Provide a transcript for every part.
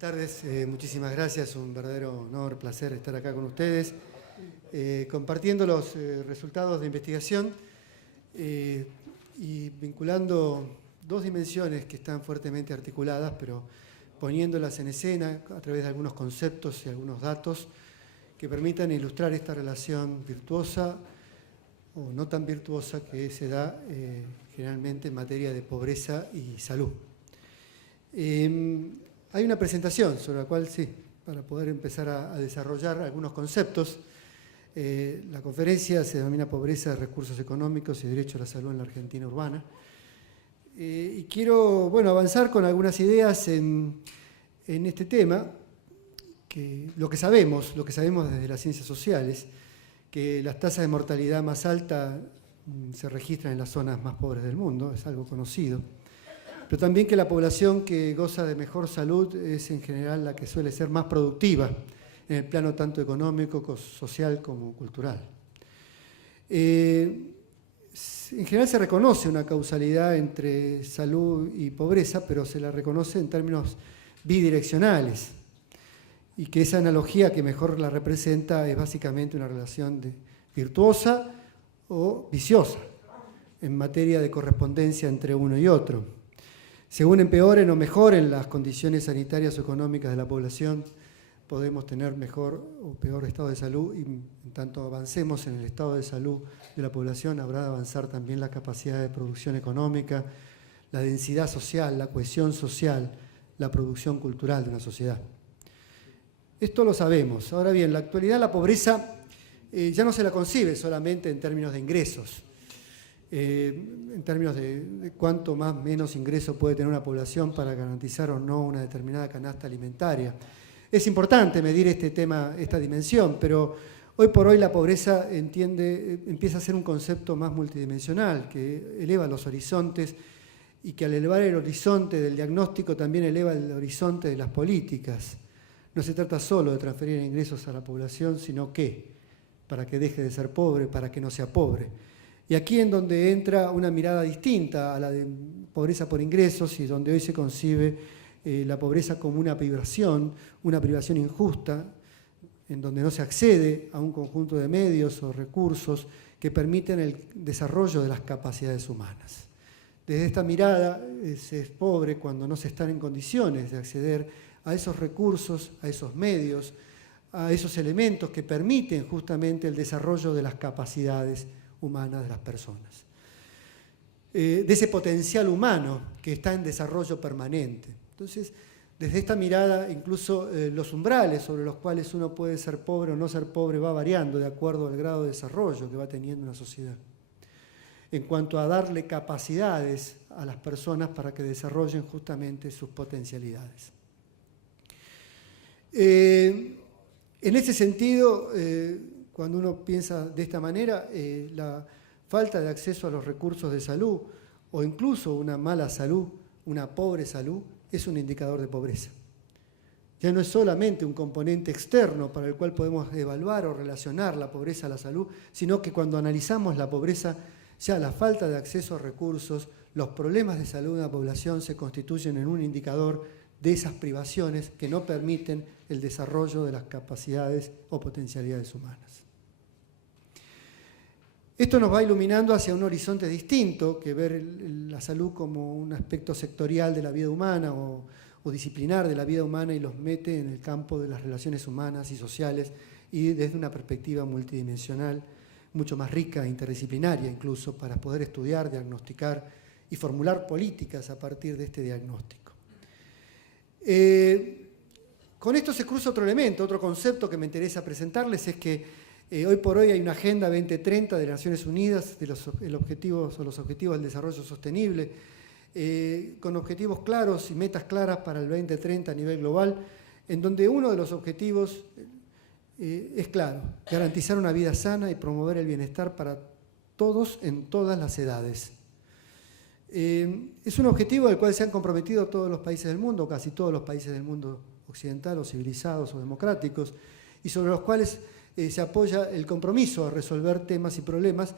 Buenas tardes, muchísimas gracias, un verdadero honor, placer estar acá con ustedes, compartiendo los resultados de investigación y vinculando dos dimensiones que están fuertemente articuladas, pero poniéndolas en escena a través de algunos conceptos y algunos datos que permitan ilustrar esta relación virtuosa o no tan virtuosa que se da generalmente en materia de pobreza y salud. Hay una presentación sobre la cual, sí, para poder empezar a desarrollar algunos conceptos. La conferencia se denomina Pobreza, Recursos Económicos y Derecho a la Salud en la Argentina Urbana. Y quiero, avanzar con algunas ideas en este tema, que lo que sabemos desde las ciencias sociales, que las tasas de mortalidad más altas se registran en las zonas más pobres del mundo, es algo conocido. Pero también que la población que goza de mejor salud es en general la que suele ser más productiva en el plano tanto económico, social como cultural. En general se reconoce una causalidad entre salud y pobreza, pero se la reconoce en términos bidireccionales, y que esa analogía que mejor la representa es básicamente una relación virtuosa o viciosa en materia de correspondencia entre uno y otro. Según empeoren o mejoren las condiciones sanitarias o económicas de la población, podemos tener mejor o peor estado de salud, y en tanto avancemos en el estado de salud de la población, habrá de avanzar también la capacidad de producción económica, la densidad social, la cohesión social, la producción cultural de una sociedad. Esto lo sabemos. Ahora bien, en la actualidad la pobreza ya no se la concibe solamente en términos de ingresos, en términos de cuánto más menos ingreso puede tener una población para garantizar o no una determinada canasta alimentaria. Es importante medir este tema, esta dimensión, pero hoy por hoy la pobreza empieza a ser un concepto más multidimensional, que eleva los horizontes y que al elevar el horizonte del diagnóstico también eleva el horizonte de las políticas. No se trata solo de transferir ingresos a la población, sino para que deje de ser pobre, para que no sea pobre. Y aquí en donde entra una mirada distinta a la de pobreza por ingresos, y donde hoy se concibe la pobreza como una privación injusta, en donde no se accede a un conjunto de medios o recursos que permiten el desarrollo de las capacidades humanas. Desde esta mirada se es pobre cuando no se están en condiciones de acceder a esos recursos, a esos medios, a esos elementos que permiten justamente el desarrollo de las capacidades humanas de las personas. De ese potencial humano que está en desarrollo permanente. Entonces, desde esta mirada, incluso los umbrales sobre los cuales uno puede ser pobre o no ser pobre va variando de acuerdo al grado de desarrollo que va teniendo una sociedad. En cuanto a darle capacidades a las personas para que desarrollen justamente sus potencialidades. En ese sentido, cuando uno piensa de esta manera, la falta de acceso a los recursos de salud o incluso una mala salud, una pobre salud, es un indicador de pobreza. Ya no es solamente un componente externo para el cual podemos evaluar o relacionar la pobreza a la salud, sino que cuando analizamos la pobreza, ya la falta de acceso a recursos, los problemas de salud de la población se constituyen en un indicador de esas privaciones que no permiten el desarrollo de las capacidades o potencialidades humanas. Esto nos va iluminando hacia un horizonte distinto que ver la salud como un aspecto sectorial de la vida humana o disciplinar de la vida humana, y los mete en el campo de las relaciones humanas y sociales, y desde una perspectiva multidimensional, mucho más rica e interdisciplinaria incluso, para poder estudiar, diagnosticar y formular políticas a partir de este diagnóstico. Con esto se cruza otro elemento, otro concepto que me interesa presentarles, es que hoy por hoy hay una Agenda 2030 de Naciones Unidas de los objetivos del desarrollo sostenible, con objetivos claros y metas claras para el 2030 a nivel global, en donde uno de los objetivos es claro: garantizar una vida sana y promover el bienestar para todos en todas las edades. Es un objetivo del cual se han comprometido todos los países del mundo, casi todos los países del mundo occidental o civilizados o democráticos, y sobre los cuales se apoya el compromiso a resolver temas y problemas,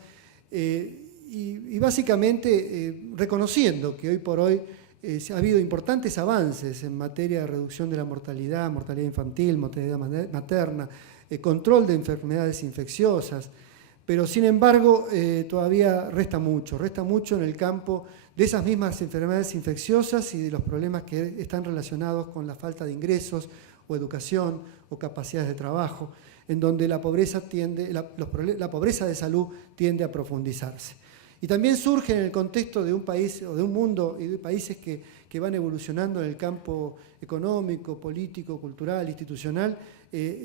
y básicamente reconociendo que hoy por hoy ha habido importantes avances en materia de reducción de la mortalidad infantil, mortalidad materna, control de enfermedades infecciosas, pero sin embargo todavía resta mucho en el campo de esas mismas enfermedades infecciosas y de los problemas que están relacionados con la falta de ingresos o educación o capacidades de trabajo, en donde la pobreza de salud tiende a profundizarse. Y también surge en el contexto de un país o de un mundo y de países que van evolucionando en el campo económico, político, cultural, institucional,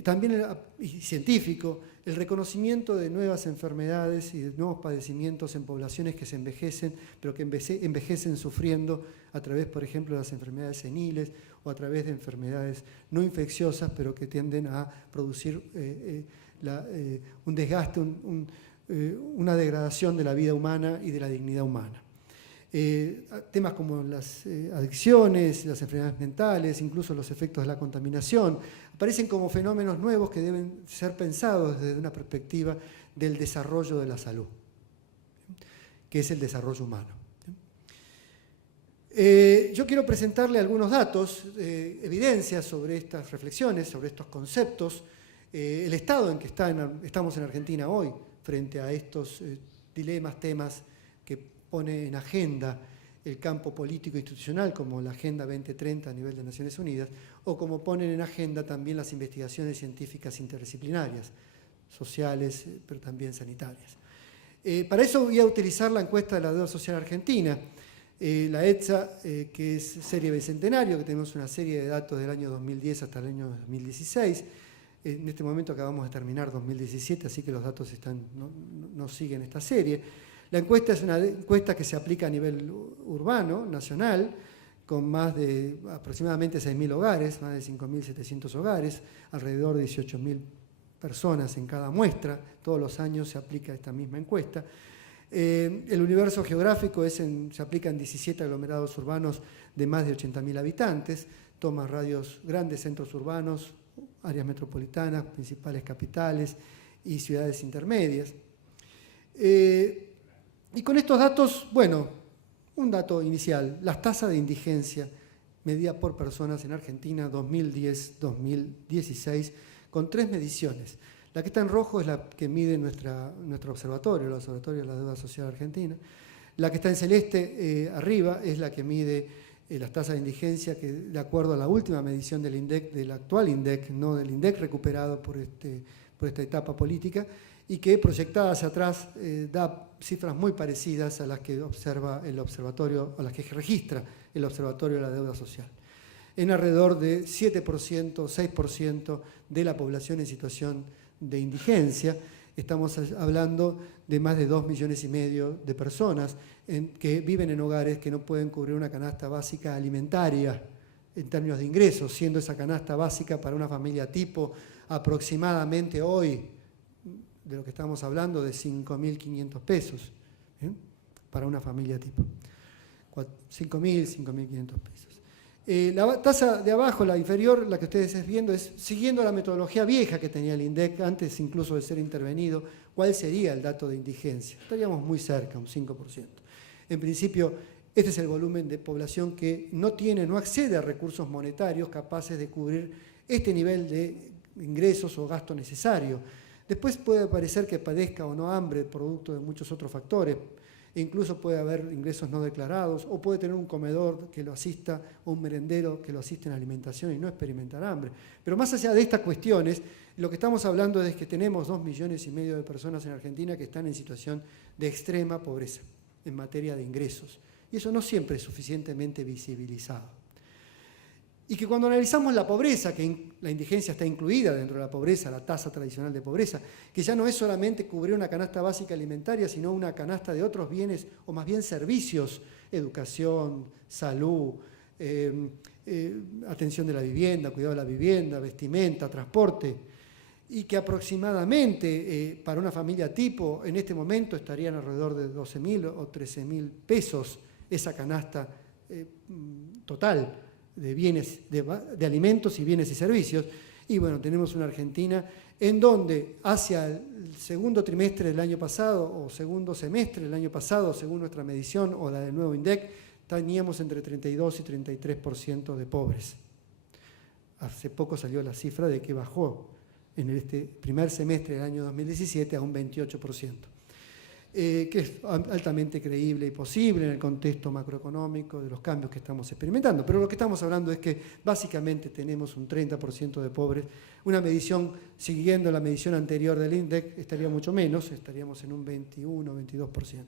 también y científico, el reconocimiento de nuevas enfermedades y de nuevos padecimientos en poblaciones que se envejecen, pero que envejecen sufriendo a través, por ejemplo, de las enfermedades seniles o a través de enfermedades no infecciosas, pero que tienden a producir un desgaste, una degradación de la vida humana y de la dignidad humana. Temas como las adicciones, las enfermedades mentales, incluso los efectos de la contaminación, aparecen como fenómenos nuevos que deben ser pensados desde una perspectiva del desarrollo de la salud, que es el desarrollo humano. Yo quiero presentarle algunos datos, evidencias sobre estas reflexiones, sobre estos conceptos, el estado en que estamos en Argentina hoy frente a estos dilemas, temas que pone en agenda el campo político institucional, como la Agenda 2030 a nivel de Naciones Unidas, o como ponen en agenda también las investigaciones científicas interdisciplinarias, sociales, pero también sanitarias. Para eso voy a utilizar la encuesta de la deuda social argentina, la ETSA, que es serie bicentenario, que tenemos una serie de datos del año 2010 hasta el año 2016. En este momento acabamos de terminar 2017, así que los datos no siguen esta serie. La encuesta es una encuesta que se aplica a nivel urbano, nacional, con más de aproximadamente 6.000 hogares, más de 5.700 hogares, alrededor de 18.000 personas en cada muestra. Todos los años se aplica esta misma encuesta. El universo geográfico se aplica en 17 aglomerados urbanos de más de 80.000 habitantes, toma radios grandes, centros urbanos, áreas metropolitanas, principales capitales y ciudades intermedias. Y con estos datos, bueno, un dato inicial, las tasas de indigencia medidas por personas en Argentina 2010-2016, con 3 mediciones. La que está en rojo es la que mide nuestro observatorio, el Observatorio de la Deuda Social Argentina. La que está en celeste arriba es la que mide las tasas de indigencia, que de acuerdo a la última medición del INDEC, del actual INDEC, no del INDEC recuperado por esta etapa política, y que proyectada hacia atrás da cifras muy parecidas a las que observa el observatorio, o las que registra el Observatorio de la Deuda Social. En alrededor de 7%, 6% de la población en situación de indigencia. Estamos hablando de más de 2,5 millones de personas que viven en hogares que no pueden cubrir una canasta básica alimentaria en términos de ingresos, siendo esa canasta básica para una familia tipo aproximadamente hoy, de lo que estamos hablando, de 5.500 pesos, para una familia tipo. 5.000, 5.500 pesos. La tasa de abajo, la inferior, la que ustedes están viendo, es siguiendo la metodología vieja que tenía el INDEC, antes incluso de ser intervenido, cuál sería el dato de indigencia. Estaríamos muy cerca, un 5%. En principio, este es el volumen de población que no accede a recursos monetarios capaces de cubrir este nivel de ingresos o gasto necesario. Después puede parecer que padezca o no hambre, producto de muchos otros factores. E incluso puede haber ingresos no declarados, o puede tener un comedor que lo asista, o un merendero que lo asiste en alimentación y no experimentar hambre. Pero más allá de estas cuestiones, lo que estamos hablando es que tenemos 2,5 millones de personas en Argentina que están en situación de extrema pobreza en materia de ingresos. Y eso no siempre es suficientemente visibilizado. Y que cuando analizamos la pobreza, que la indigencia está incluida dentro de la pobreza, la tasa tradicional de pobreza, que ya no es solamente cubrir una canasta básica alimentaria, sino una canasta de otros bienes, o más bien servicios, educación, salud, atención de la vivienda, cuidado de la vivienda, vestimenta, transporte, y que aproximadamente para una familia tipo en este momento estarían alrededor de 12.000 o 13.000 pesos esa canasta total de bienes, de alimentos y bienes y servicios. Y bueno, tenemos una Argentina en donde hacia el segundo trimestre del año pasado o segundo semestre del año pasado, según nuestra medición o la del nuevo INDEC, teníamos entre 32 y 33% de pobres. Hace poco salió la cifra de que bajó en este primer semestre del año 2017 a un 28%, que es altamente creíble y posible en el contexto macroeconómico de los cambios que estamos experimentando. Pero lo que estamos hablando es que básicamente tenemos un 30% de pobres. Una medición, siguiendo la medición anterior del INDEC, estaría mucho menos, estaríamos en un 21-22%.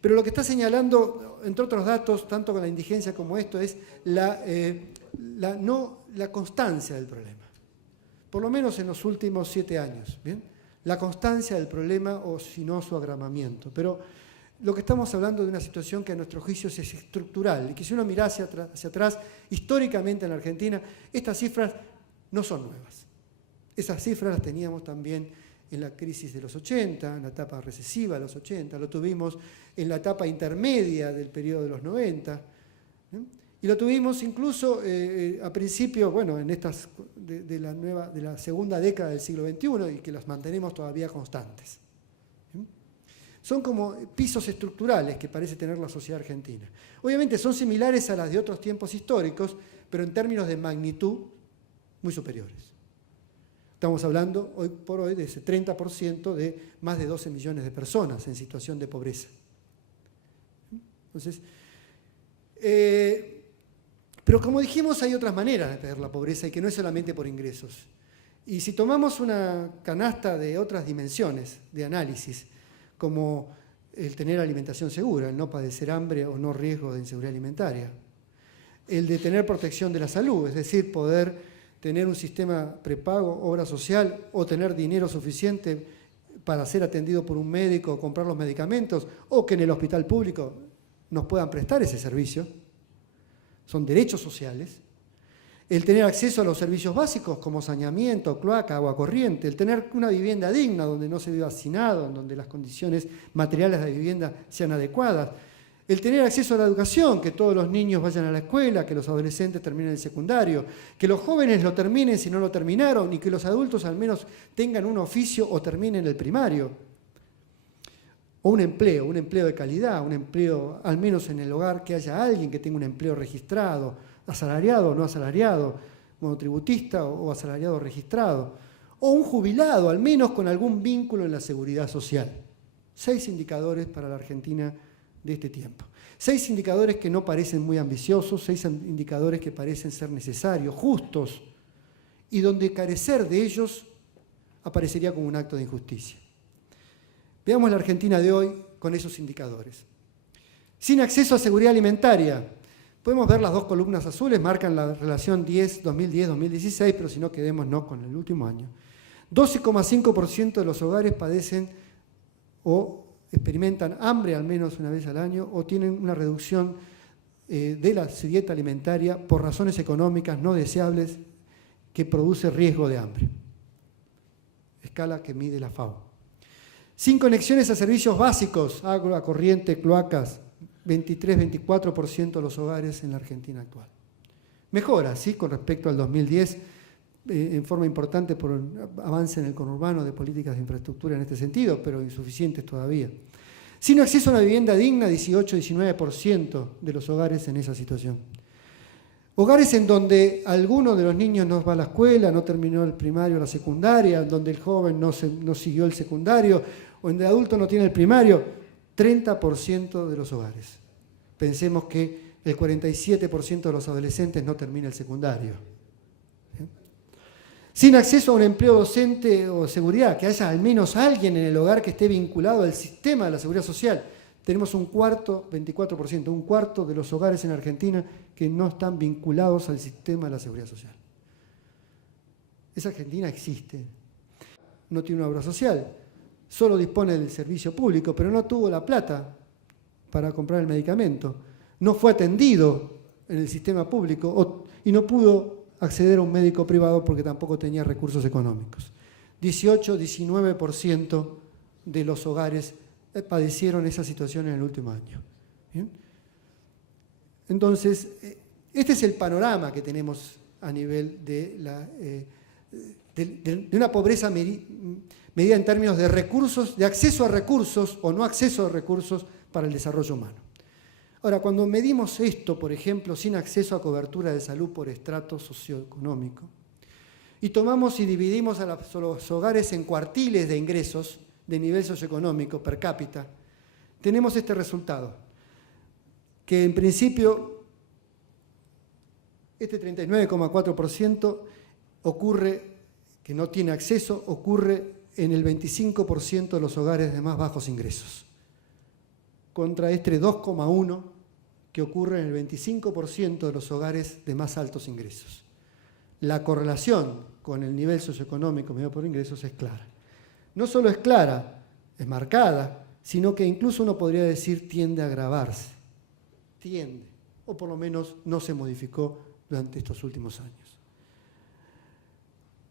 Pero lo que está señalando, entre otros datos, tanto con la indigencia como esto, es la constancia del problema. Por lo menos en los últimos 7 años, ¿bien? La constancia del problema o si no su agravamiento. Pero lo que estamos hablando de una situación que a nuestro juicio es estructural y que si uno mira hacia atrás, históricamente en la Argentina, estas cifras no son nuevas. Esas cifras las teníamos también en la crisis de los 80, en la etapa recesiva de los 80, lo tuvimos en la etapa intermedia del periodo de los 90, ¿eh? Y lo tuvimos incluso a principios, bueno, en estas de la segunda década del siglo XXI y que las mantenemos todavía constantes. Son como pisos estructurales que parece tener la sociedad argentina. Obviamente son similares a las de otros tiempos históricos, pero en términos de magnitud muy superiores. Estamos hablando hoy por hoy de ese 30% de más de 12 millones de personas en situación de pobreza. Entonces, pero como dijimos, hay otras maneras de ver la pobreza y que no es solamente por ingresos. Y si tomamos una canasta de otras dimensiones de análisis, como el tener alimentación segura, el no padecer hambre o no riesgo de inseguridad alimentaria, el de tener protección de la salud, es decir, poder tener un sistema prepago, obra social o tener dinero suficiente para ser atendido por un médico o comprar los medicamentos o que en el hospital público nos puedan prestar ese servicio. Son derechos sociales. El tener acceso a los servicios básicos como saneamiento, cloaca, agua corriente, el tener una vivienda digna donde no se viva hacinado, en donde las condiciones materiales de vivienda sean adecuadas, el tener acceso a la educación, que todos los niños vayan a la escuela, que los adolescentes terminen el secundario, que los jóvenes lo terminen si no lo terminaron y que los adultos al menos tengan un oficio o terminen el primario. O un empleo de calidad, un empleo al menos en el hogar, que haya alguien que tenga un empleo registrado, asalariado o no asalariado, monotributista o asalariado registrado, o un jubilado, al menos con algún vínculo en la seguridad social. 6 indicadores para la Argentina de este tiempo. 6 indicadores que no parecen muy ambiciosos, 6 indicadores que parecen ser necesarios, justos, y donde carecer de ellos aparecería como un acto de injusticia. Veamos la Argentina de hoy con esos indicadores. Sin acceso a seguridad alimentaria. Podemos ver las 2 columnas azules, marcan la relación 2010-2016, pero si no, quedémonos con el último año. 12,5% de los hogares padecen o experimentan hambre al menos una vez al año o tienen una reducción de la dieta alimentaria por razones económicas no deseables que produce riesgo de hambre. Escala que mide la FAO. Sin conexiones a servicios básicos, agua, corriente, cloacas, 23-24% de los hogares en la Argentina actual. Mejora, sí, con respecto al 2010, en forma importante por un avance en el conurbano de políticas de infraestructura en este sentido, pero insuficientes todavía. Sin acceso a una vivienda digna, 18-19% de los hogares en esa situación. Hogares en donde alguno de los niños no va a la escuela, no terminó el primario o la secundaria, donde el joven no siguió el secundario, o donde el adulto no tiene el primario, 30% de los hogares. Pensemos que el 47% de los adolescentes no termina el secundario. Sin acceso a un empleo docente o seguridad, que haya al menos alguien en el hogar que esté vinculado al sistema de la seguridad social. Tenemos un cuarto, 24%, un cuarto de los hogares en Argentina que no están vinculados al sistema de la seguridad social. Esa Argentina existe. No tiene una obra social, solo dispone del servicio público, pero no tuvo la plata para comprar el medicamento. No fue atendido en el sistema público y no pudo acceder a un médico privado porque tampoco tenía recursos económicos. 18-19% de los hogares padecieron esa situación en el último año. ¿Bien? Entonces, este es el panorama que tenemos a nivel de una pobreza medida en términos de recursos, de acceso a recursos o no acceso a recursos para el desarrollo humano. Ahora, cuando medimos esto, por ejemplo, sin acceso a cobertura de salud por estrato socioeconómico, y tomamos y dividimos a los hogares en cuartiles de ingresos de nivel socioeconómico per cápita, tenemos este resultado, que en principio este 39,4% ocurre, que no tiene acceso, ocurre en el 25% de los hogares de más bajos ingresos, contra este 2,1% que ocurre en el 25% de los hogares de más altos ingresos. La correlación con el nivel socioeconómico medido por ingresos es clara. No solo es clara, es marcada, sino que incluso uno podría decir tiende a agravarse. Tiende, o por lo menos no se modificó durante estos últimos años.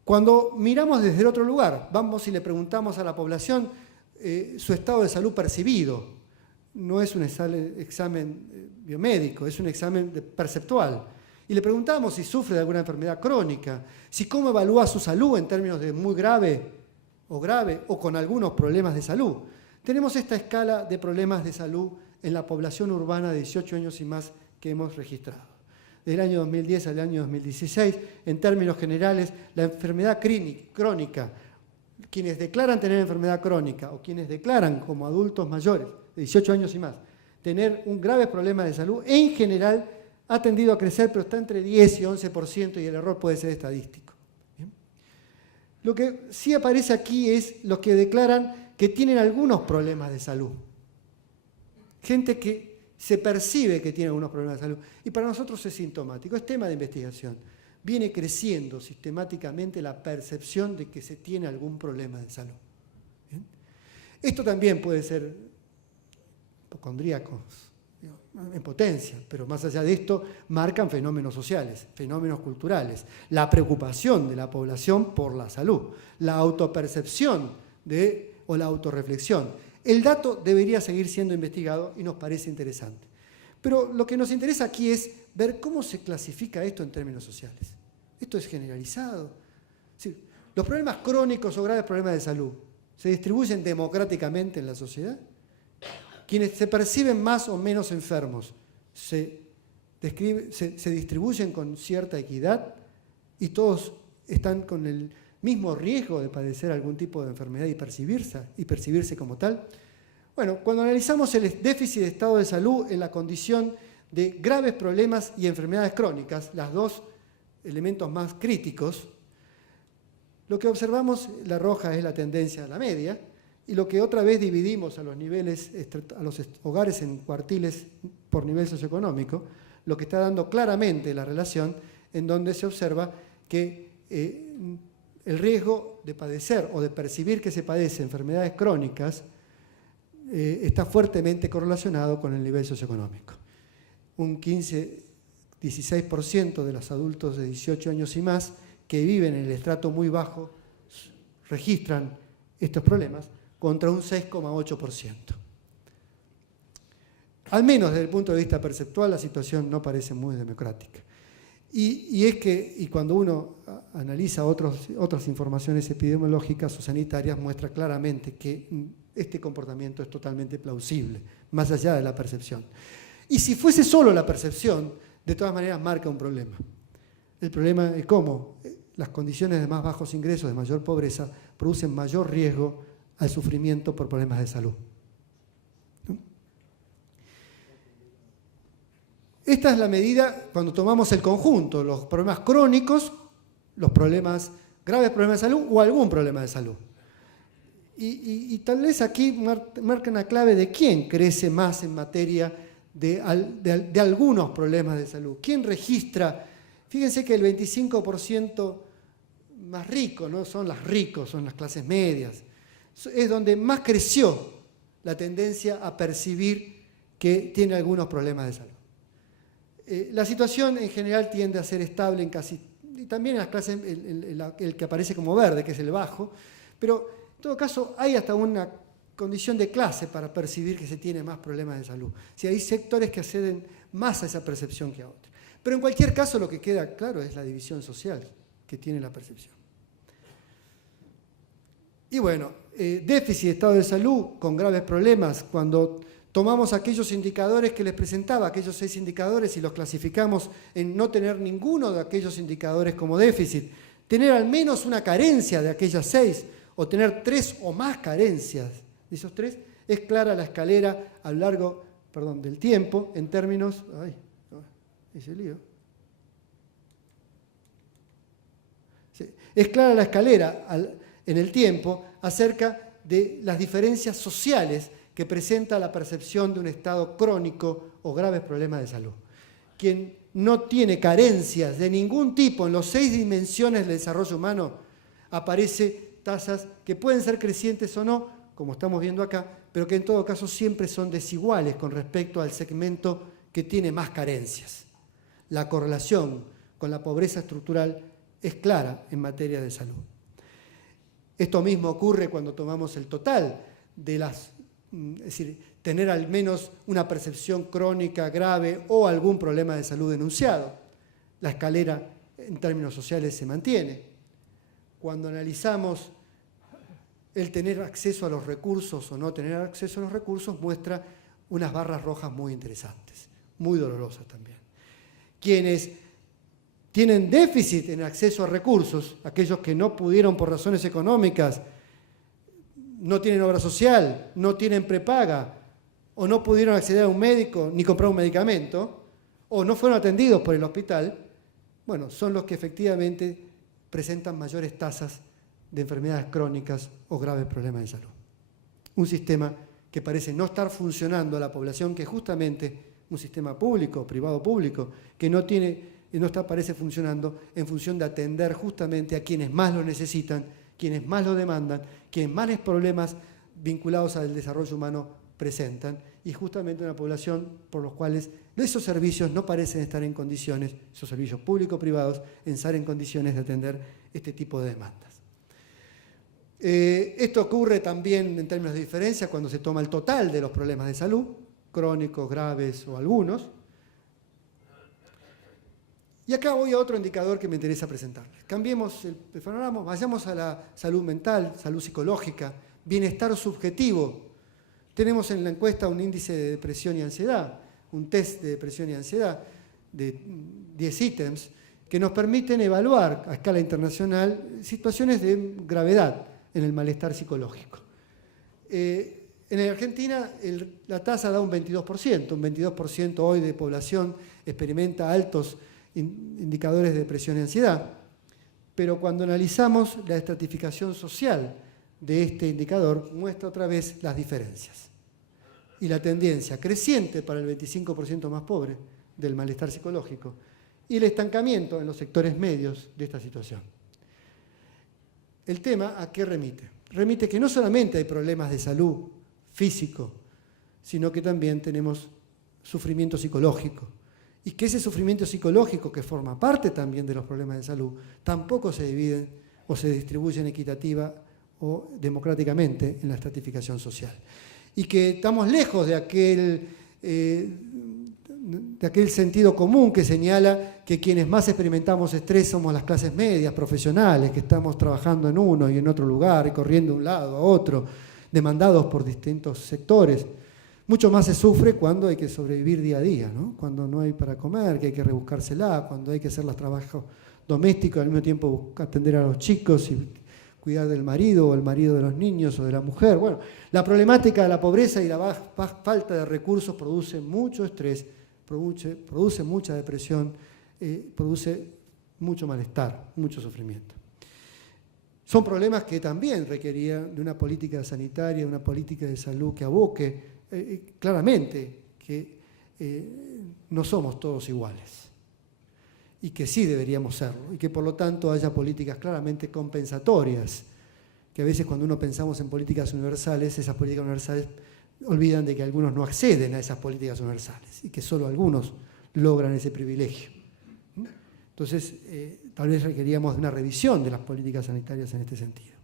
Cuando miramos desde otro lugar, vamos y le preguntamos a la población su estado de salud percibido. No es un examen biomédico, es un examen perceptual. Y le preguntamos si sufre de alguna enfermedad crónica, si cómo evalúa su salud en términos de muy grave o con algunos problemas de salud. Tenemos esta escala de problemas de salud en la población urbana de 18 años y más que hemos registrado. Del año 2010 al año 2016, en términos generales, la enfermedad crónica, quienes declaran tener enfermedad crónica o quienes declaran como adultos mayores de 18 años y más tener un grave problema de salud, en general ha tendido a crecer, pero está entre 10 y 11% y el error puede ser estadístico. ¿Bien? Lo que sí aparece aquí es los que declaran que tienen algunos problemas de salud. Gente que se percibe que tiene algunos problemas de salud. Y para nosotros es sintomático, es tema de investigación. Viene creciendo sistemáticamente la percepción de que se tiene algún problema de salud. ¿Bien? Esto también puede ser hipocondríacos, en potencia, pero más allá de esto marcan fenómenos sociales, fenómenos culturales, la preocupación de la población por la salud, la autopercepción o la autorreflexión. El dato debería seguir siendo investigado y nos parece interesante. Pero lo que nos interesa aquí es ver cómo se clasifica esto en términos sociales. Esto es generalizado. Es decir, los problemas crónicos o graves problemas de salud se distribuyen democráticamente en la sociedad. Quienes se perciben más o menos enfermos se distribuyen con cierta equidad y todos están con el mismo riesgo de padecer algún tipo de enfermedad y percibirse como tal. Bueno, cuando analizamos el déficit de estado de salud en la condición de graves problemas y enfermedades crónicas, los dos elementos más críticos, lo que observamos, la roja es la tendencia a la media, y lo que otra vez dividimos a los hogares en cuartiles por nivel socioeconómico, lo que está dando claramente la relación en donde se observa que el riesgo de padecer o de percibir que se padece enfermedades crónicas está fuertemente correlacionado con el nivel socioeconómico. Un 16% de los adultos de 18 años y más que viven en el estrato muy bajo registran estos problemas, contra un 6,8%. Al menos desde el punto de vista perceptual, la situación no parece muy democrática. Y cuando uno analiza otras informaciones epidemiológicas o sanitarias, muestra claramente que este comportamiento es totalmente plausible, más allá de la percepción. Y si fuese solo la percepción, de todas maneras marca un problema. El problema es cómo las condiciones de más bajos ingresos, de mayor pobreza, producen mayor riesgo al sufrimiento por problemas de salud. Esta es la medida cuando tomamos el conjunto, los problemas crónicos, los graves problemas de salud o algún problema de salud. Y tal vez aquí marca una clave de quién crece más en materia de algunos problemas de salud. ¿Quién registra? Fíjense que el 25% más rico, no son los ricos, son las clases medias. Es donde más creció la tendencia a percibir que tiene algunos problemas de salud. La situación en general tiende a ser estable en casi, y también en las clases, el que aparece como verde, que es el bajo, pero en todo caso hay hasta una condición de clase para percibir que se tiene más problemas de salud. Si hay sectores que acceden más a esa percepción que a otros. Pero en cualquier caso lo que queda claro es la división social que tiene la percepción. Y bueno, déficit de estado de salud con graves problemas, cuando tomamos aquellos indicadores que les presentaba, aquellos 6 indicadores, y los clasificamos en no tener ninguno de aquellos indicadores como déficit, tener al menos una carencia de aquellas 6, o tener 3 o más carencias de esos 3, es clara la escalera a lo largo, del tiempo, en términos... ¡Ay! Ese lío. Sí, es clara la escalera en el tiempo acerca de las diferencias sociales que presenta la percepción de un estado crónico o graves problemas de salud. Quien no tiene carencias de ningún tipo en las 6 dimensiones del desarrollo humano, aparece tasas que pueden ser crecientes o no, como estamos viendo acá, pero que en todo caso siempre son desiguales con respecto al segmento que tiene más carencias. La correlación con la pobreza estructural es clara en materia de salud. Esto mismo ocurre cuando tomamos el total de las, es decir, tener al menos una percepción crónica grave o algún problema de salud denunciado. La escalera en términos sociales se mantiene. Cuando analizamos el tener acceso a los recursos o no tener acceso a los recursos, muestra unas barras rojas muy interesantes, muy dolorosas también. Quienes tienen déficit en acceso a recursos, aquellos que no pudieron por razones económicas, no tienen obra social, no tienen prepaga, o no pudieron acceder a un médico ni comprar un medicamento, o no fueron atendidos por el hospital, bueno, son los que efectivamente presentan mayores tasas de enfermedades crónicas o graves problemas de salud. Un sistema que parece no estar funcionando a la población, que es justamente un sistema público, privado-público, que no parece funcionando en función de atender justamente a quienes más lo necesitan, quienes más lo demandan, quienes más problemas vinculados al desarrollo humano presentan, y justamente una población por los cuales esos servicios no parecen estar en condiciones, esos servicios público-privados, en estar en condiciones de atender este tipo de demandas. Esto ocurre también en términos de diferencia cuando se toma el total de los problemas de salud, crónicos, graves o algunos. Y acá voy a otro indicador que me interesa presentarles. Cambiemos el panorama, vayamos a la salud mental, salud psicológica, bienestar subjetivo. Tenemos en la encuesta un índice de depresión y ansiedad, un test de depresión y ansiedad de 10 ítems que nos permiten evaluar a escala internacional situaciones de gravedad en el malestar psicológico. En Argentina la tasa da un 22% hoy de población experimenta altos indicadores de depresión y ansiedad, pero cuando analizamos la estratificación social de este indicador, muestra otra vez las diferencias y la tendencia creciente para el 25% más pobre del malestar psicológico y el estancamiento en los sectores medios de esta situación. ¿El tema a qué remite? Remite que no solamente hay problemas de salud físico, sino que también tenemos sufrimiento psicológico. Y que ese sufrimiento psicológico, que forma parte también de los problemas de salud, tampoco se dividen o se distribuyen equitativa o democráticamente en la estratificación social. Y que estamos lejos de aquel sentido común que señala que quienes más experimentamos estrés somos las clases medias, profesionales, que estamos trabajando en uno y en otro lugar, y corriendo de un lado a otro, demandados por distintos sectores. Mucho más se sufre cuando hay que sobrevivir día a día, ¿no? Cuando no hay para comer, que hay que rebuscársela, cuando hay que hacer los trabajos domésticos, al mismo tiempo atender a los chicos y cuidar del marido o el marido de los niños o de la mujer. Bueno, la problemática de la pobreza y la falta de recursos produce mucho estrés, produce mucha depresión, produce mucho malestar, mucho sufrimiento. Son problemas que también requerían de una política sanitaria, una política de salud que aboque claramente que no somos todos iguales y que sí deberíamos serlo y que por lo tanto haya políticas claramente compensatorias, que a veces cuando uno pensamos en políticas universales, esas políticas universales olvidan de que algunos no acceden a esas políticas universales y que solo algunos logran ese privilegio. Entonces, tal vez requeríamos de una revisión de las políticas sanitarias en este sentido.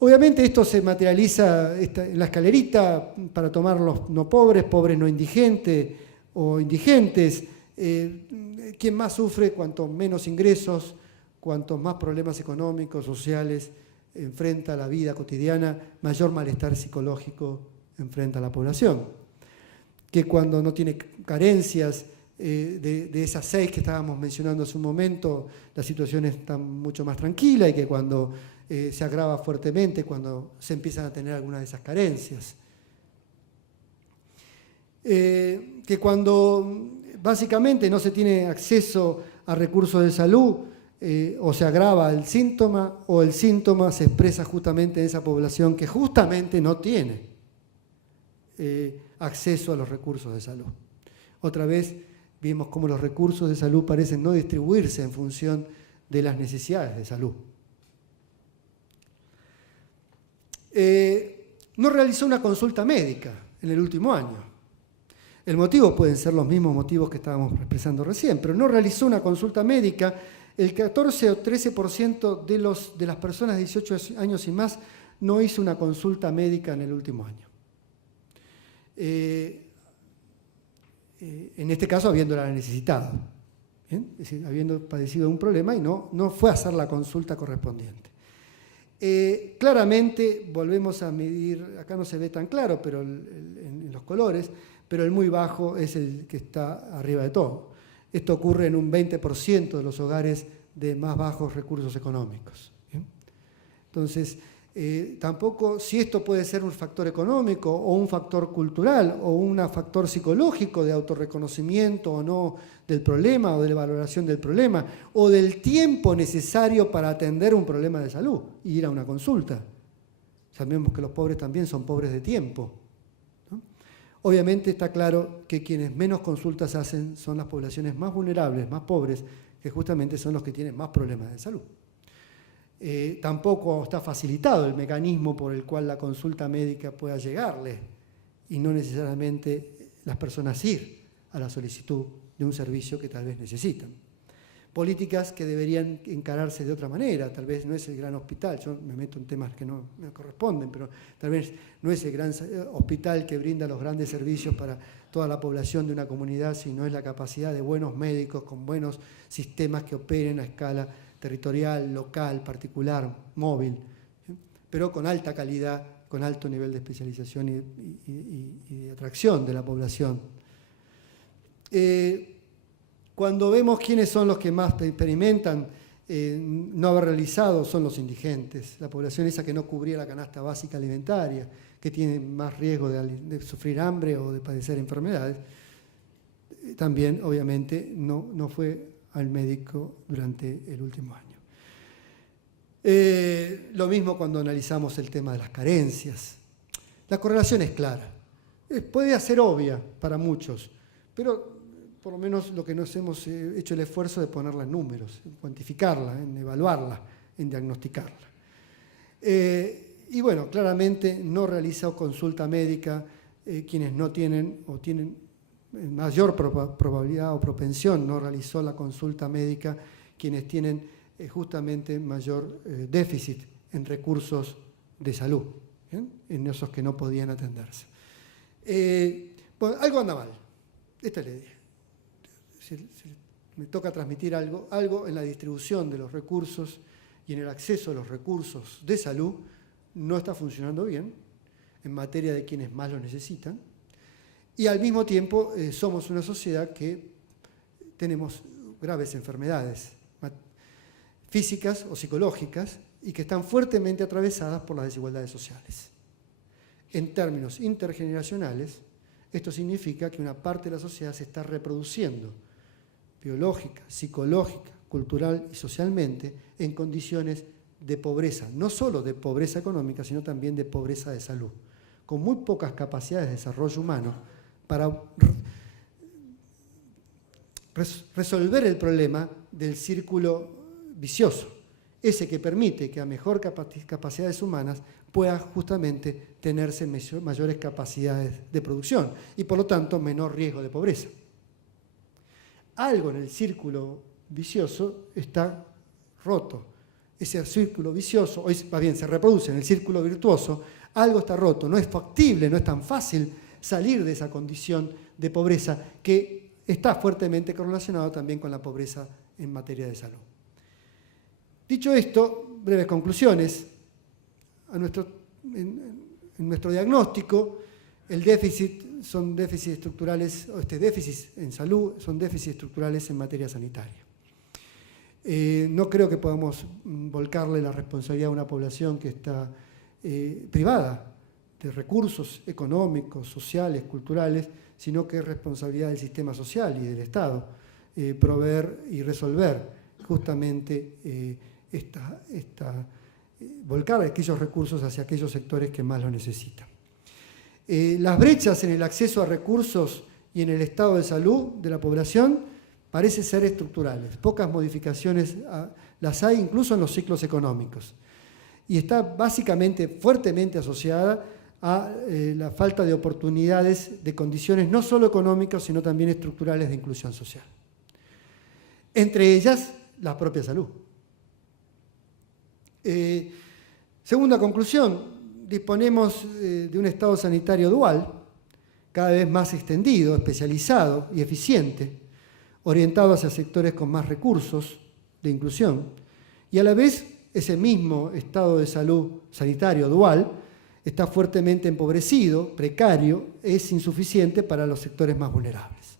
Obviamente esto se materializa en la escalerita para tomar los no pobres, pobres no indigentes o indigentes. Quien más sufre, cuanto menos ingresos, cuantos más problemas económicos, sociales, enfrenta la vida cotidiana, mayor malestar psicológico enfrenta la población, que cuando no tiene carencias de esas 6 que estábamos mencionando hace un momento, la situación está mucho más tranquila, y que cuando se agrava fuertemente, cuando se empiezan a tener algunas de esas carencias. Que cuando básicamente no se tiene acceso a recursos de salud, o se agrava el síntoma, o el síntoma se expresa justamente en esa población que justamente no tiene acceso a los recursos de salud. Otra vez vimos cómo los recursos de salud parecen no distribuirse en función de las necesidades de salud. No realizó una consulta médica en el último año. El motivo pueden ser los mismos motivos que estábamos expresando recién, pero no realizó una consulta médica. El 14 o 13% de las personas de 18 años y más no hizo una consulta médica en el último año. En este caso, habiéndola necesitado, ¿bien? Es decir, habiendo padecido un problema y no fue a hacer la consulta correspondiente. Claramente, volvemos a medir, acá no se ve tan claro, pero en los colores, pero el muy bajo es el que está arriba de todo. Esto ocurre en un 20% de los hogares de más bajos recursos económicos. ¿Bien? Entonces, tampoco, si esto puede ser un factor económico o un factor cultural o un factor psicológico de autorreconocimiento o no del problema o de la valoración del problema o del tiempo necesario para atender un problema de salud y ir a una consulta. Sabemos que los pobres también son pobres de tiempo, ¿no? Obviamente está claro que quienes menos consultas hacen son las poblaciones más vulnerables, más pobres, que justamente son los que tienen más problemas de salud. Tampoco está facilitado el mecanismo por el cual la consulta médica pueda llegarle y no necesariamente las personas ir a la solicitud de un servicio que tal vez necesitan. Políticas que deberían encararse de otra manera, tal vez no es el gran hospital, yo me meto en temas que no me corresponden, pero tal vez no es el gran hospital que brinda los grandes servicios para toda la población de una comunidad, sino es la capacidad de buenos médicos con buenos sistemas que operen a escala territorial, local, particular, móvil, pero con alta calidad, con alto nivel de especialización y de atracción de la población. Cuando vemos quiénes son los que más experimentan no haber realizado, son los indigentes, la población esa que no cubría la canasta básica alimentaria, que tiene más riesgo de sufrir hambre o de padecer enfermedades, también obviamente no fue al médico durante el último año. Lo mismo cuando analizamos el tema de las carencias. La correlación es clara. Puede ser obvia para muchos, pero por lo menos lo que nos hemos hecho el esfuerzo de ponerla en números, en cuantificarla, en evaluarla, en diagnosticarla. Y bueno, claramente no realizó consulta médica quienes no tienen o tienen mayor probabilidad o propensión, no realizó la consulta médica quienes tienen justamente mayor déficit en recursos de salud, ¿bien? En esos que no podían atenderse. Bueno, algo anda mal, esta es la idea. Me toca transmitir algo en la distribución de los recursos y en el acceso a los recursos de salud no está funcionando bien en materia de quienes más lo necesitan. Y al mismo tiempo somos una sociedad que tenemos graves enfermedades físicas o psicológicas y que están fuertemente atravesadas por las desigualdades sociales. En términos intergeneracionales, esto significa que una parte de la sociedad se está reproduciendo biológica, psicológica, cultural y socialmente en condiciones de pobreza, no solo de pobreza económica, sino también de pobreza de salud, con muy pocas capacidades de desarrollo humano para resolver el problema del círculo vicioso, ese que permite que a mejor capacidades humanas pueda justamente tenerse mayores capacidades de producción y por lo tanto menor riesgo de pobreza. Algo en el círculo vicioso está roto. Ese círculo vicioso, o más bien se reproduce en el círculo virtuoso, algo está roto, no es factible, no es tan fácil salir de esa condición de pobreza que está fuertemente correlacionado también con la pobreza en materia de salud. Dicho esto, breves conclusiones. En nuestro diagnóstico El déficit son déficits estructurales, o este déficit en salud son déficits estructurales en materia sanitaria. No creo que podamos volcarle la responsabilidad a una población que está privada de recursos económicos, sociales, culturales, sino que es responsabilidad del sistema social y del Estado proveer y resolver justamente volcar aquellos recursos hacia aquellos sectores que más lo necesitan. Las brechas en el acceso a recursos y en el estado de salud de la población parecen ser estructurales. Pocas modificaciones las hay incluso en los ciclos económicos. Y está básicamente, fuertemente asociada a la falta de oportunidades, de condiciones no solo económicas, sino también estructurales de inclusión social. Entre ellas, la propia salud. Segunda conclusión, disponemos de un estado sanitario dual, cada vez más extendido, especializado y eficiente, orientado hacia sectores con más recursos de inclusión, y a la vez ese mismo estado de salud sanitario dual está fuertemente empobrecido, precario, es insuficiente para los sectores más vulnerables.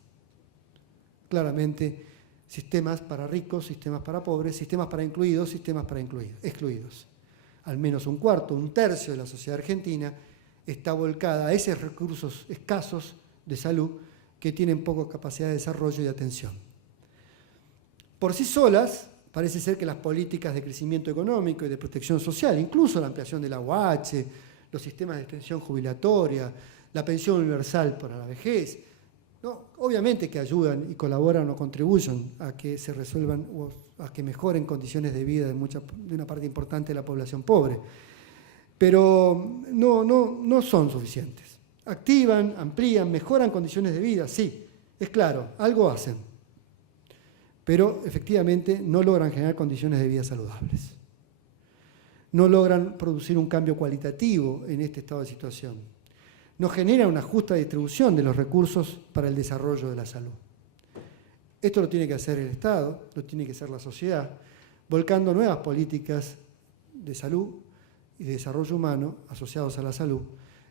Claramente, sistemas para ricos, sistemas para pobres, sistemas para incluidos, sistemas para excluidos. Al menos un cuarto, un tercio de la sociedad argentina está volcada a esos recursos escasos de salud que tienen poca capacidad de desarrollo y de atención. Por sí solas, parece ser que las políticas de crecimiento económico y de protección social, incluso la ampliación del AUH, los sistemas de extensión jubilatoria, la pensión universal para la vejez, ¿no? Obviamente que ayudan y colaboran o contribuyen a que se resuelvan o a que mejoren condiciones de vida de una parte importante de la población pobre. Pero no son suficientes. Activan, amplían, mejoran condiciones de vida, sí, es claro, algo hacen. Pero efectivamente no logran generar condiciones de vida saludables. No logran producir un cambio cualitativo en este estado de situación. No generan una justa distribución de los recursos para el desarrollo de la salud. Esto lo tiene que hacer el Estado, lo tiene que hacer la sociedad, volcando nuevas políticas de salud y de desarrollo humano asociados a la salud,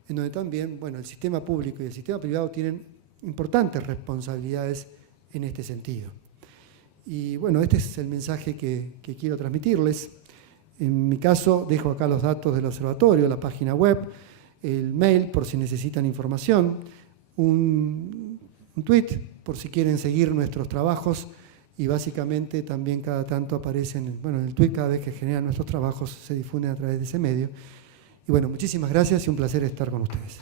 en donde también, el sistema público y el sistema privado tienen importantes responsabilidades en este sentido. Y este es el mensaje que quiero transmitirles. En mi caso, dejo acá los datos del observatorio, la página web, el mail por si necesitan información, un tweet por si quieren seguir nuestros trabajos y básicamente también cada tanto aparecen, en el tweet cada vez que generan nuestros trabajos se difunden a través de ese medio. Y muchísimas gracias y un placer estar con ustedes.